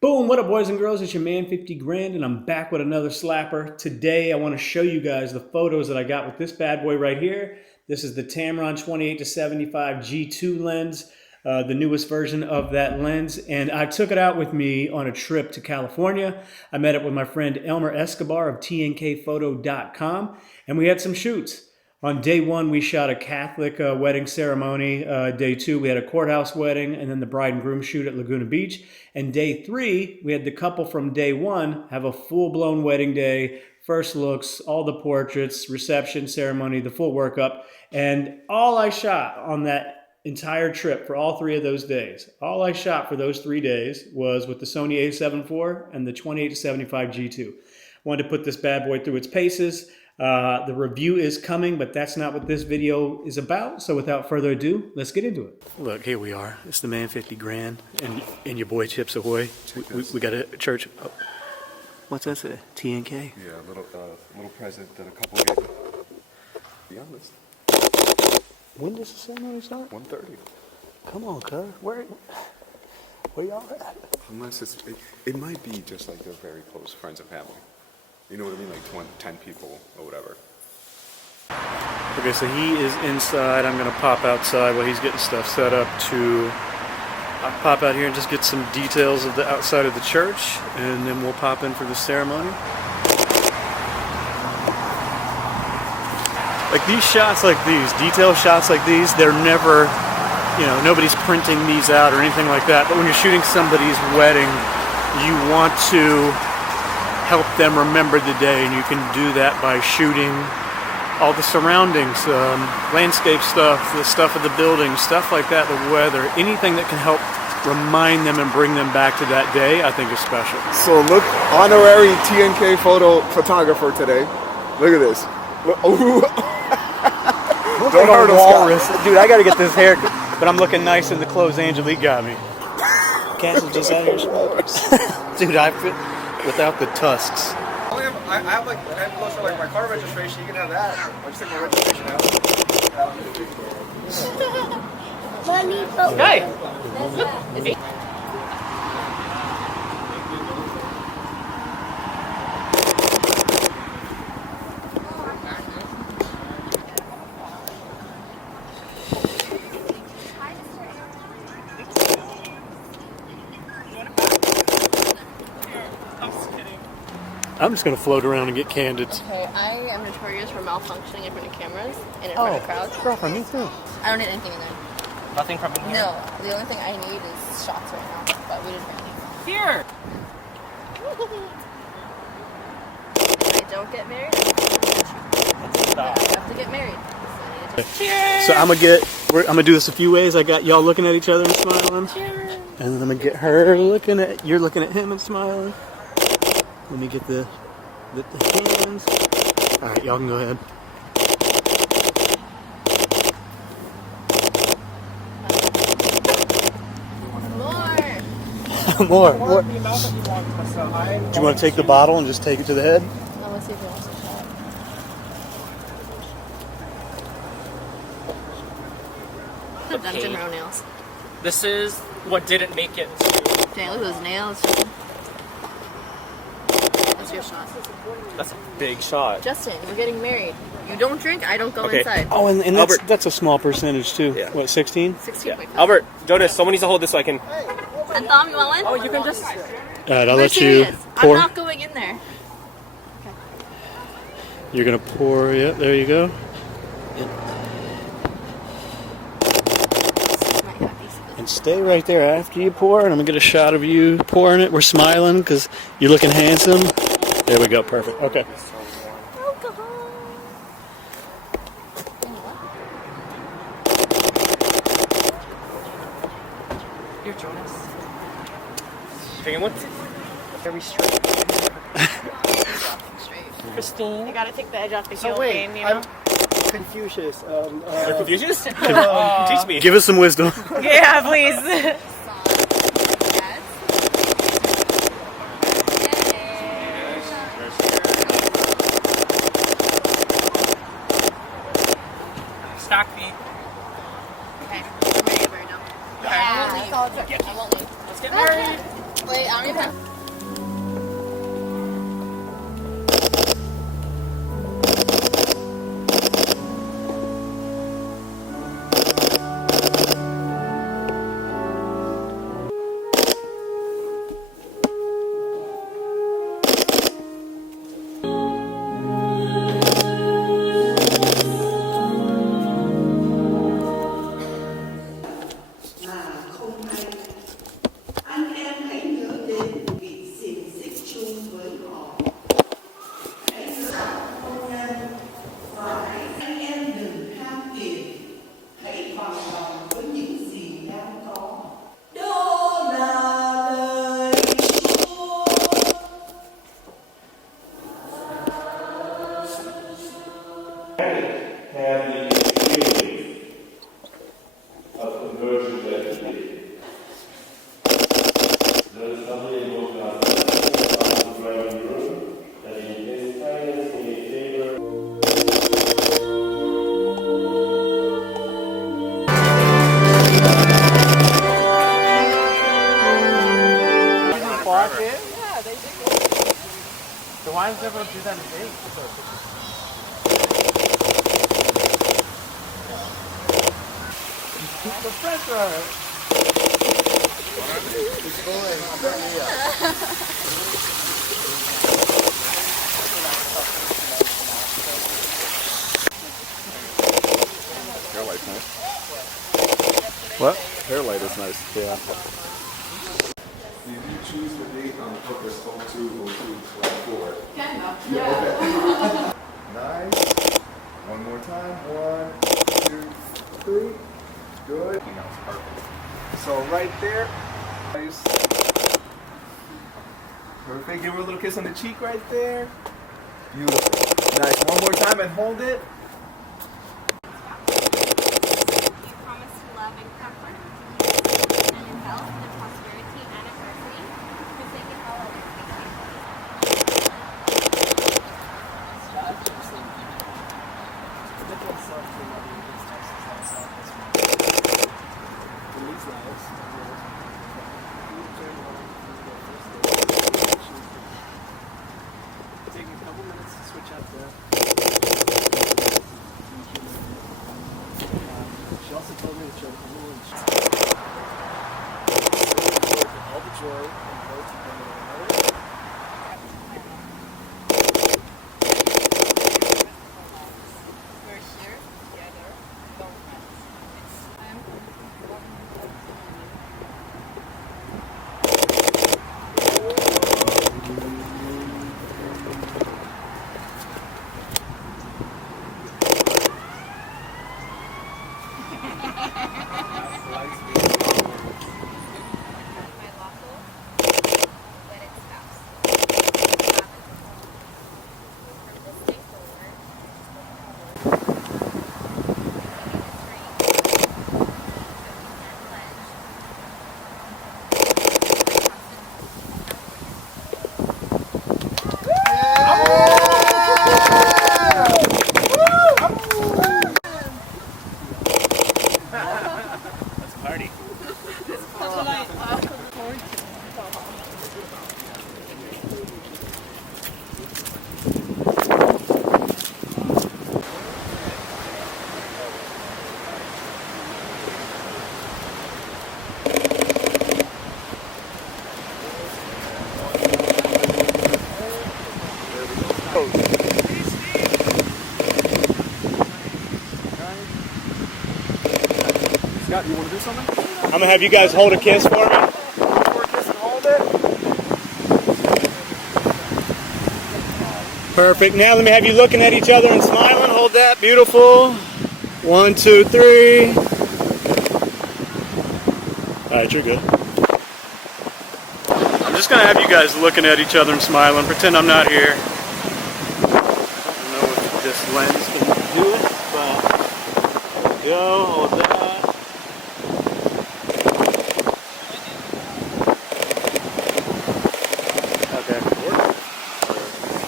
Boom, what up boys and girls, it's your man 50 Grand and I'm back with another slapper. Today I want to show you guys the photos that I got with this bad boy right here. This is the Tamron 28-75 G2 lens, the newest version of that lens, and I took it out with me on a trip to California. I met up with my friend Elmer Escobar of tnkphoto.com and we had some shoots. On day one, we shot a Catholic wedding ceremony. Day two, we had a courthouse wedding, and then the bride and groom shoot at Laguna Beach. And day three, we had the couple from day one have a full-blown wedding day, first looks, all the portraits, reception, ceremony, the full workup. And all I shot on that entire trip for all three of those days, all I shot for those 3 days was with the Sony a7 IV and the 28-75 G2. Wanted to put this bad boy through its paces. The review is coming, but that's not what this video is about. So without further ado, let's get into it. Look, here we are. It's the man 50 Grand and your boy Chips Ahoy. We got a church. Oh. What's that say? TNK? Yeah, little present that a couple gave. Be honest. When does the ceremony start? 1:30. Come on, cuz. Where y'all at? Unless it might be just like they're very close friends and family. You know what I mean? Like 10 people or whatever. Okay, so he is inside. I'm going to pop outside while he's getting stuff set up I'll pop out here and just get some details of the outside of the church, and then we'll pop in for the ceremony. Like these shots like these, detail shots like these, they're never, nobody's printing these out or anything like that. But when you're shooting somebody's wedding, you want to help them remember the day, and you can do that by shooting all the surroundings, landscape stuff, the stuff of the building, stuff like that, the weather, anything that can help remind them and bring them back to that day, I think is special. So look, honorary TNK photo photographer today. Look at this. Look, ooh. Don't hurt us, dude. I gotta get this hair, but I'm looking nice in the clothes Angelique got me. Cancel just out here, dude. I fit without the tusks. I have like envelopes for like my car registration. You can have that. I just take my registration out. Hey. I'm just gonna float around and get candid. Okay, I am notorious for malfunctioning in front of cameras and in front of crowds. Girlfriend, me too. I don't need anything in there. Nothing from in here? No, the only thing I need is shots right now, but we didn't have any. Here! If I don't get married, I have to get married. Cheers! So I'm gonna do this a few ways. I got y'all looking at each other and smiling. Cheers. And then I'm gonna get her you're looking at him and smiling. Let me get the hands. All right, y'all can go ahead. More. More. Do you want to take the bottle and just take it to the head? No, let's see if he wants a shot. I've done Tamron nails. This is what didn't make it. Okay, look at those nails. That's your shot. That's a big shot. Justin, we're getting married. You don't drink, I don't go Okay. inside. Oh, and that's a small percentage too. Yeah. What, 16? 16.5. Albert, Jonas, someone needs to hold this so I can... And Thom, you want one? Oh, you can just... All right, I'll We're let you serious. pour. I'm not going in there. You're gonna pour. Yeah, there you go. And stay right there after you pour, and I'm gonna get a shot of you pouring it. We're smiling because you're looking handsome. There we go, perfect. Okay. Alcohol. Here, Jonas. Drinking one? Very straight. Christine. You gotta take the edge off the So heel wait, game, you know? I'm Confucius. Confucius? Teach me. Give us some wisdom. Yeah, please. Stock me. Okay, I'm ready to get married now. Yeah, that's all it took. I won't leave. Let's get married. Wait, I'm Anh em hãy nhớ đến việc xiềng xích chung với họ. Hãy giữ hôn nhân và anh em đừng ham tiền. Hãy bằng lòng với những gì đang có. Đó là lời Chúa. Had the experience of conversion that he did. There's somebody who was not the driving room that he gave kindness, he gave favor. Yeah, they did. So why does everyone do that in Vegas? The friends are. Hair light's nice. What? Hair light is nice. Yeah. Did you choose the date on purpose 02/02/24? Yeah, okay. Nice. One more time. 1, 2, 3. Good. Perfect. So right there. Nice. Perfect. Give her a little kiss on the cheek right there. Beautiful. Nice. One more time and hold it. Promise to love and comfort and in health and prosperity and adversity, forsaking all other Taking a couple minutes to switch out there. She also told me to show all the joy and growth of one another. We're here together, we're friends. I am my lawful wedded spouse. From this day forward, Scott, you want to do something? I'm gonna have you guys hold a kiss for me. Hold it. Perfect. Now let me have you looking at each other and smiling. Hold that. Beautiful. 1, 2, 3. All right, you're good. I'm just gonna have you guys looking at each other and smiling. Pretend I'm not here. I don't know if this lens can do it, but go. Hold that. Okay.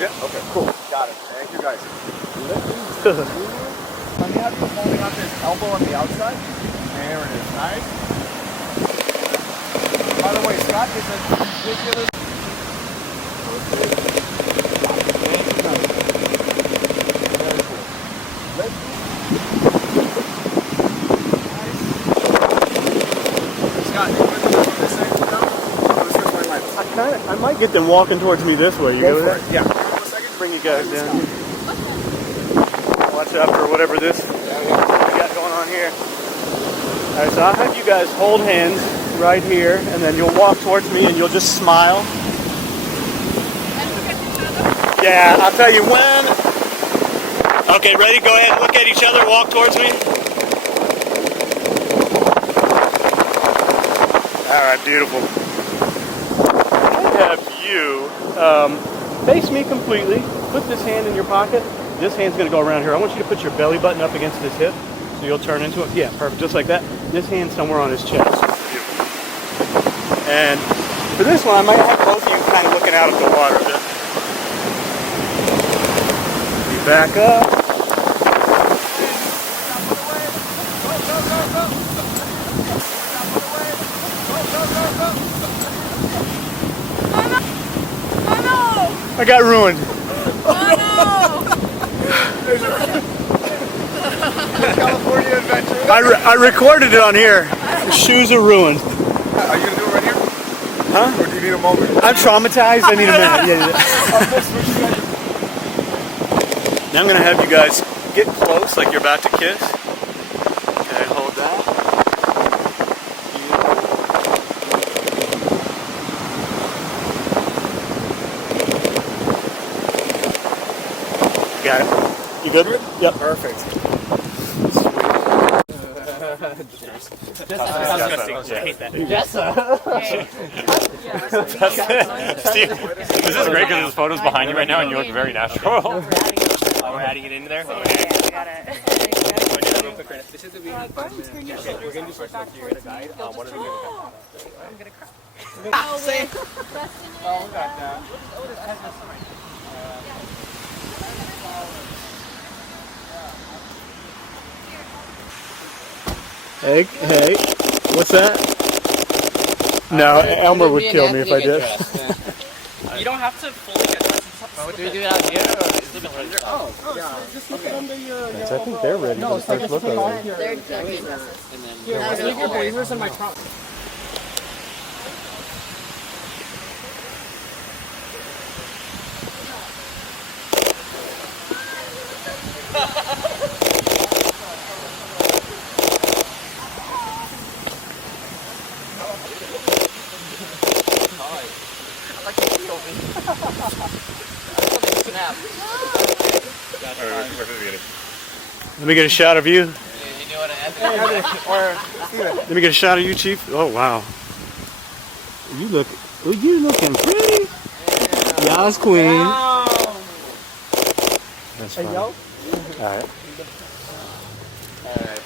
Yeah, okay, cool. Got it. Thank you guys. Let me have you holding on to his elbow on the outside. There it is. Nice. By the way, Scott is a ridiculous. I might get them walking towards me this way. You Go go for there? it. Yeah. Bring you guys down. Watch out for whatever this we got going on here. All right, so I'll have you guys hold hands right here, and then you'll walk towards me, and you'll just smile. Yeah, I'll tell you when. Okay, ready? Go ahead. Look at each other. Walk towards me. All right, beautiful. Have you face me completely. Put this hand in your pocket. This hand's going to go around here. I want you to put your belly button up against his hip, so you'll turn into it. Yeah, perfect, just like that. This hand somewhere on his chest. And for this one, I might have both of you kind of looking out at the water a bit. You back up. I got ruined. California adventure. I recorded it on here. The shoes are ruined. Are you gonna do it right here? Huh? Or do you need a moment? I'm traumatized. I need a minute. Yeah. Now I'm gonna have you guys get close, like you're about to kiss. Okay, hold that. Got it. You good? Yep. Perfect. I hate that. Steve, this is great because his photo's behind you right now and you look very natural. Oh, we're adding it into there? Yeah, I got it. This is the we're going to do first one. You're going to guide. What are we going to I'm gonna cry. Oh, wait. Oh, we got that. Hey, what's that? No, Elmer would kill me if I did. You don't have to fully get dressed. Do we do it out here or is it right here? Oh, yeah. Just look under your I think they're ready for the first look already. They're dresses. And then Here, leave your blazers in my trunk. Let me get a shot of you. You do want to Let me get a shot of you, Chief. Oh wow, you looking pretty. Y'all's queen. That's fine. All right.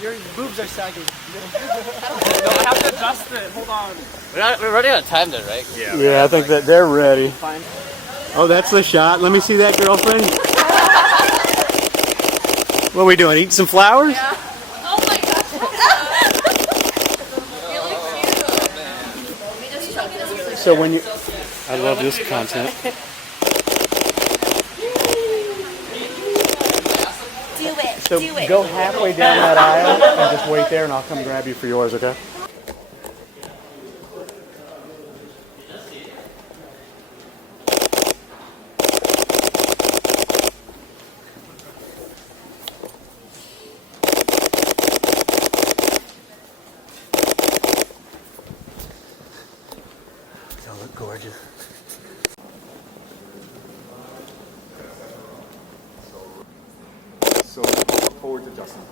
Your boobs are sagging. No, I have to adjust it. Hold on. We're running out of time then, right? Yeah, I think that they're ready. Oh, that's the shot. Let me see that, girlfriend. What are we doing? Eating some flowers? Yeah. Oh my gosh. Really cute. So when you, I love this content. So go halfway down that aisle and just wait there, and I'll come grab you for yours. Okay? They'll look gorgeous. So look forward to Justin.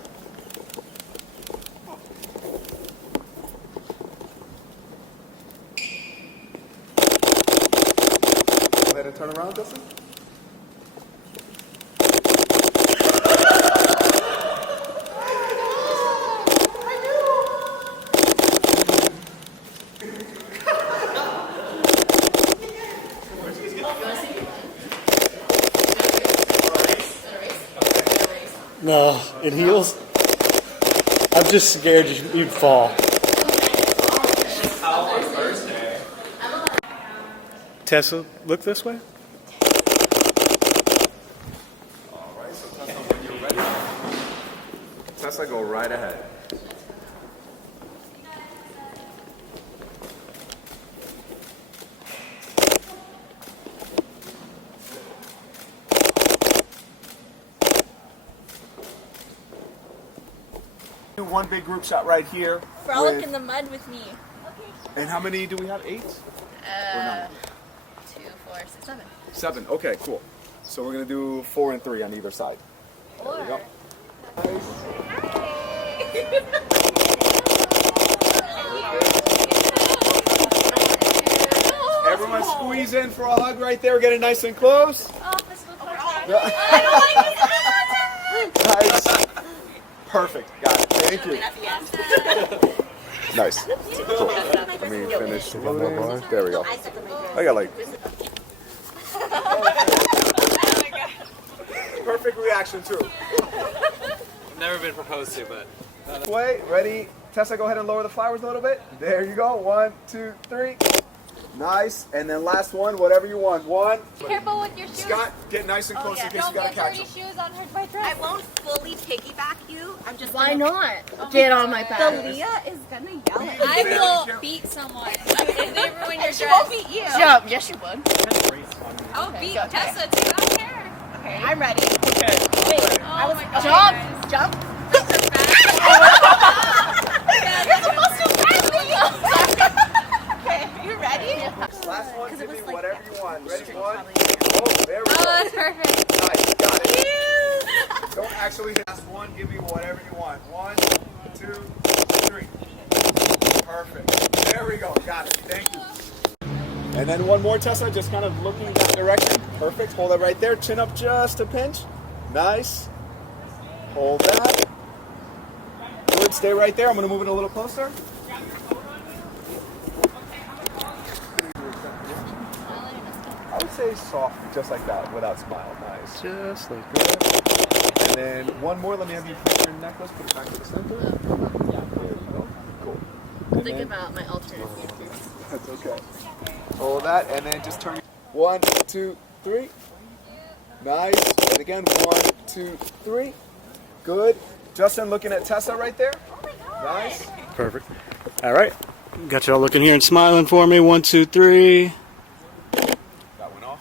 Go ahead and turn around, Justin. No, it heals. I'm just scared you'd fall. Tessa, look this way. All right, so Tessa, when you're ready, Tessa, go right ahead. Do one big group shot right here. Frolic in the mud with me. And how many do we have? 8? Or 9? 2, 4, 6, 7. 7. Okay, cool. So we're gonna do 4 and 3 on either side. There we go. Everyone squeeze in for a hug right there. Get it nice and close. Nice. Perfect. Got it. Thank you. Nice. Cool. Let me finish loading. There we go. I got like... Perfect reaction too. Never been proposed to, but. Wait, ready? Tessa, go ahead and lower the flowers a little bit. There you go. 1, 2, 3. Nice. And then last one, whatever you want. 1. Careful with your shoes. Scott, get nice and close in case you gotta catch them. Shoes on her by dress. I won't fully piggyback you. I'm just. Why not? Get on my back. The Leah is gonna yell at I you. will beat someone if they ruin your She dress. won't beat you. Jump. Yes, you would. I'll beat Tessa too. I don't care. Okay, I'm ready. Okay. Wait, Oh I was my God, Jump. guys. jump. You're supposed to Okay, you ready? Last one, give me was like whatever that. you want. Ready? 1. Probably. Oh, there we go. Oh, that's perfect. Nice, got it. Don't actually hit. Last one, give me whatever you want. 1, 2, 3. Perfect. There we go. Got it. Thank you. And then one more, Tessa, just kind of looking that direction. Perfect. Hold it right there. Chin up just a pinch. Nice. Hold that. Good. Stay right there. I'm going to move it a little closer. I would say soft, just like that, without smile. Nice. Just like that. And then one more. Let me have you put your necklace. Put it back to the center. There you go. Cool. And Think then- about my alternate futures. That's okay. Hold that, and then just turn. 1, 2, 3. Nice. And again, 1, 2, 3. Good. Justin, looking at Tessa right there. Nice. Perfect. All right. Got y'all looking here and smiling for me. 1, 2, 3. That went off.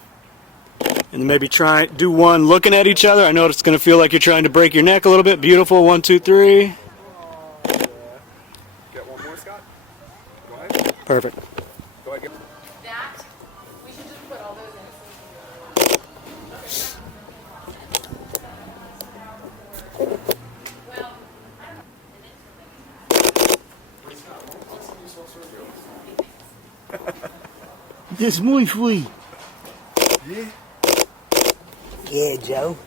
And then maybe do one looking at each other. I know it's going to feel like you're trying to break your neck a little bit. Beautiful. 1, 2, 3. Get one more, Scott. Go ahead. Perfect. Go ahead. That, we should just put all those in. This muy fui. Yeah. Yeah, Joe.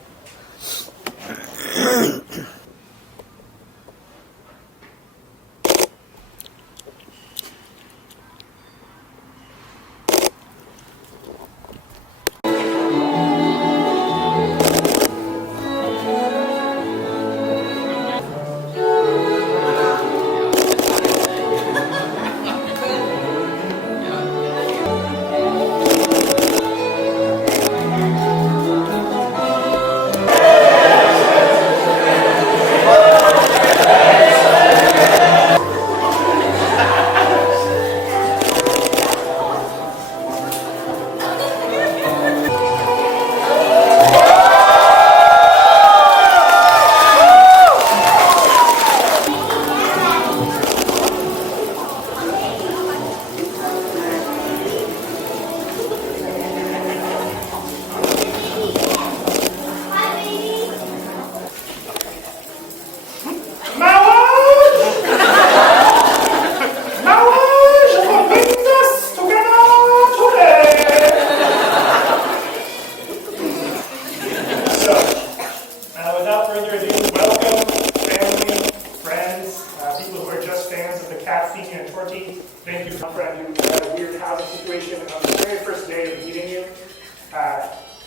Without further ado, welcome, family, friends, people who are just fans of the cat feeding and torty. Thank you, friend, who had a weird housing situation on the very first day of meeting you.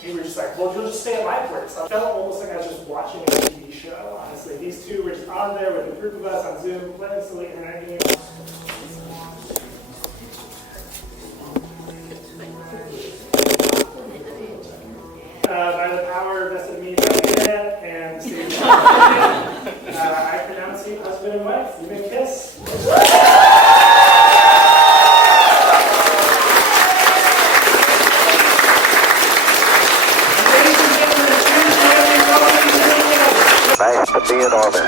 You were just like, well, you'll just stay at my place. I felt almost like I was just watching a TV show, honestly. These two were just on there with a group of us on Zoom, pleasantly entertaining. I pronounce you husband and wife. You may kiss. Nice to be in orbit.